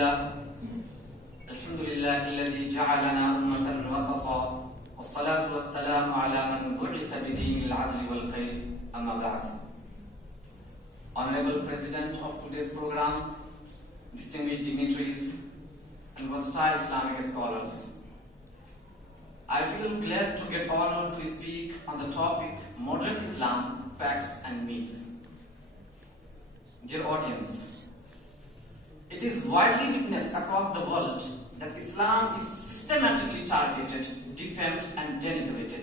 Alhamdulillah. Alhamdulillah alladhi ja'alana ummatan wasata wassalatu wassalamu ala man bu'itha bidinil adli wal khair amma ba'd. Honorable President of today's program, distinguished dignitaries and versatile Islamic scholars, I feel glad to get honored to speak on the topic Moderate Islam, Facts and Myths. Dear audience, it is widely witnessed across the world that Islam is systematically targeted, defamed and denigrated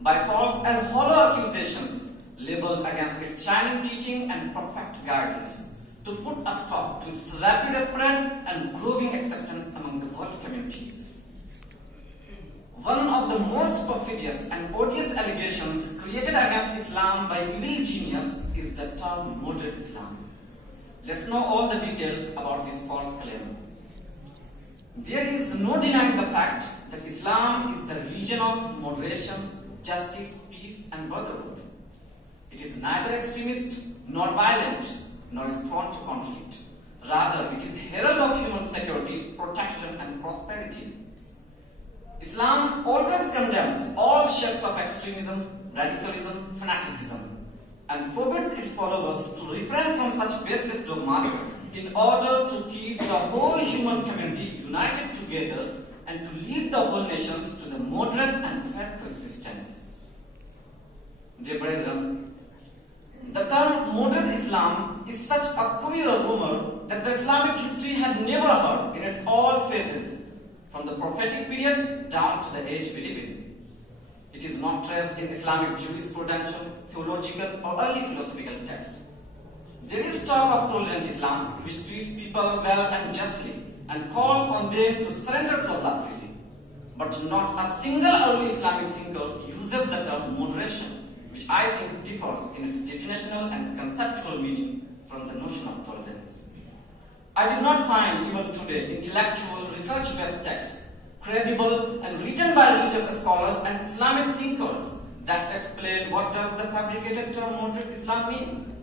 by false and hollow accusations labeled against its shining teaching and perfect guidance to put a stop to its rapid spread and growing acceptance among the world communities. One of the most perfidious and odious allegations created against Islam by evil genius is the term Moderate Islam. Let's know all the details about this false claim. There is no denying the fact that Islam is the religion of moderation, justice, peace and brotherhood. It is neither extremist nor violent, nor is prone to conflict. Rather, it is herald of human security, protection and prosperity. Islam always condemns all shapes of extremism, radicalism, fanaticism, and forbids its followers to refrain from such baseless dogmas in order to keep the whole human community united together and to lead the whole nations to the moderate and fair coexistence. Dear brethren, the term Moderate Islam is such a queer rumor that the Islamic history had never heard in its all phases, from the prophetic period down to the age we live in. It is not traced in Islamic jurisprudential, theological or early philosophical texts. There is talk of tolerant Islam which treats people well and justly and calls on them to surrender to Allah freely. But not a single early Islamic thinker uses the term moderation, which I think differs in its definitional and conceptual meaning from the notion of tolerance. I did not find even today intellectual research-based texts credible and written by religious scholars and Islamic thinkers that explain what does the fabricated term Moderate Islam mean.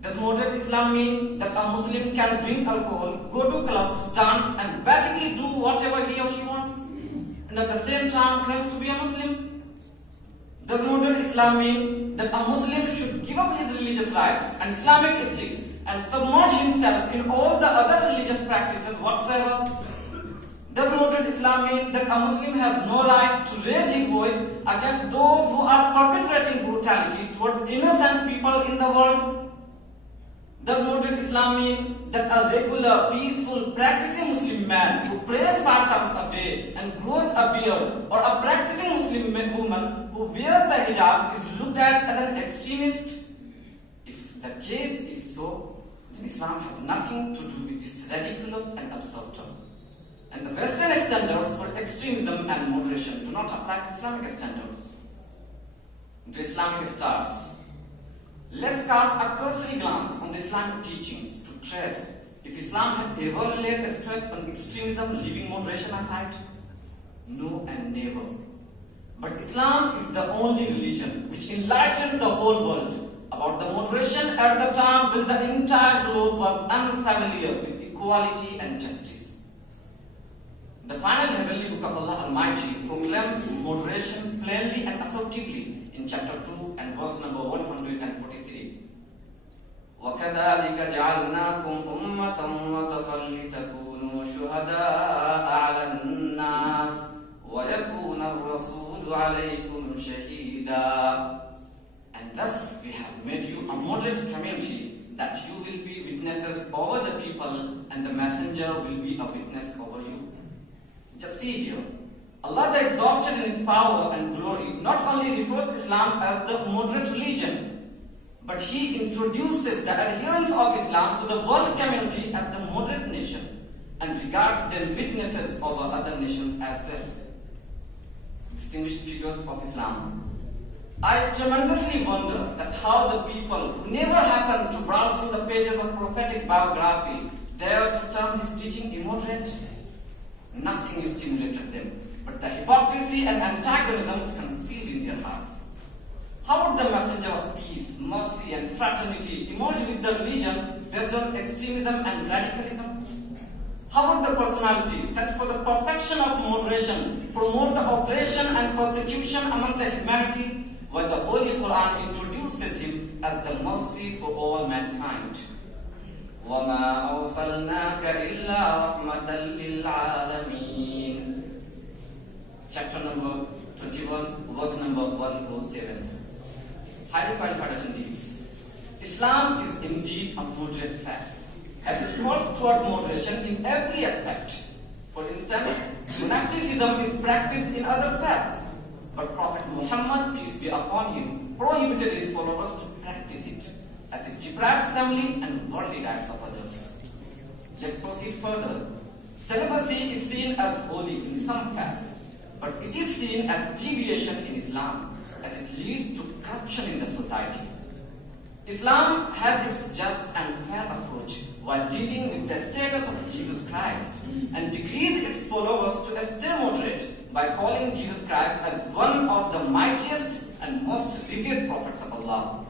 Does Moderate Islam mean that a Muslim can drink alcohol, go to clubs, dance and basically do whatever he or she wants and at the same time claims to be a Muslim? Does Moderate Islam mean that a Muslim should give up his religious rights and Islamic ethics and submerge himself in all the other religious practices whatsoever? Does Moderate Islam mean that a Muslim has no right to raise his voice against those who are perpetrating brutality towards innocent people in the world? Does Moderate Islam mean that a regular, peaceful, practicing Muslim man who prays 5 times a day and grows a beard, or a practicing Muslim woman who wears the hijab is looked at as an extremist? If the case is so, then Islam has nothing to do with this ridiculous and absurd term. And the Western standards for extremism and moderation do not apply to Islamic standards. The Islamic stars. Let's cast a cursory glance on the Islamic teachings to trace if Islam had ever laid a stress on extremism, leaving moderation aside. No and never. But Islam is the only religion which enlightened the whole world about the moderation at the time when the entire globe was unfamiliar with equality and justice. The final heavenly book of Allah Almighty proclaims moderation plainly and assertively in chapter 2 and verse number 143. وَكَذَلِكَ جَعَلْنَاكُمْ أُمَّةً وَسَطًا لِتَكُونُوا شُهَدَاءَ عَلَى النَّاسِ وَيَكُونَ الرَّسُولُ عَلَيْكُمْ شَهِيدًا. And thus we have made you a moderate community that you will be witnesses over the people and the messenger will be a witness over you. Just see here, Allah the Exalted in His power and glory not only refers Islam as the moderate religion, but He introduces the adherents of Islam to the world community as the moderate nation and regards them witnesses over other nations as well. Distinguished figures of Islam, I tremendously wonder that how the people who never happened to browse through the pages of prophetic biography dare to term his teaching immoderate. Nothing stimulated them but the hypocrisy and antagonism concealed in their hearts. How would the messenger of peace, mercy and fraternity emerge with the religion based on extremism and radicalism? How would the personality set for the perfection of moderation promote the oppression and persecution among the humanity, while the Holy Quran introduces him as the mercy for all mankind? وَمَا أَرْسَلْنَاكَ إِلَّا رَحْمَةً لِلْعَالَمِينَ. Chapter number 21, verse number 107. Highly qualified attendees, Islam is indeed a moderate faith, as it calls toward moderation in every aspect. For instance, monasticism is practiced in other faiths, but Prophet Muhammad, peace be upon him, prohibited his followers to practice it, as it deprives family and worldly rights of others. Let's proceed further. Celibacy is seen as holy in some faiths, but it is seen as deviation in Islam, as it leads to corruption in the society. Islam has its just and fair approach while dealing with the status of Jesus Christ, and decrees its followers to stay moderate by calling Jesus Christ as one of the mightiest and most revered prophets of Allah.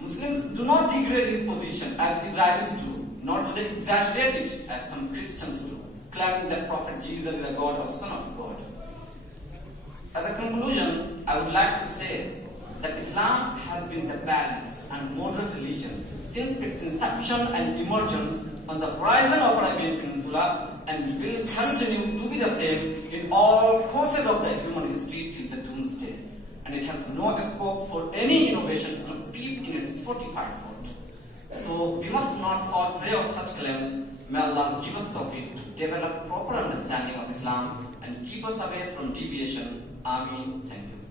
Muslims do not degrade his position as Israelis do, nor do they exaggerate it as some Christians do, claiming that Prophet Jesus is a God or Son of God. As a conclusion, I would like to say that Islam has been the balanced and moderate religion since its inception and emergence on the horizon of Arabian Peninsula, and will continue to be the same in all courses of the human history till the doomsday. And it has no scope for any innovation to peep in its fortified fort. So we must not fall prey of such claims. May Allah give us tawfiq to develop proper understanding of Islam and keep us away from deviation. Ameen. Thank you.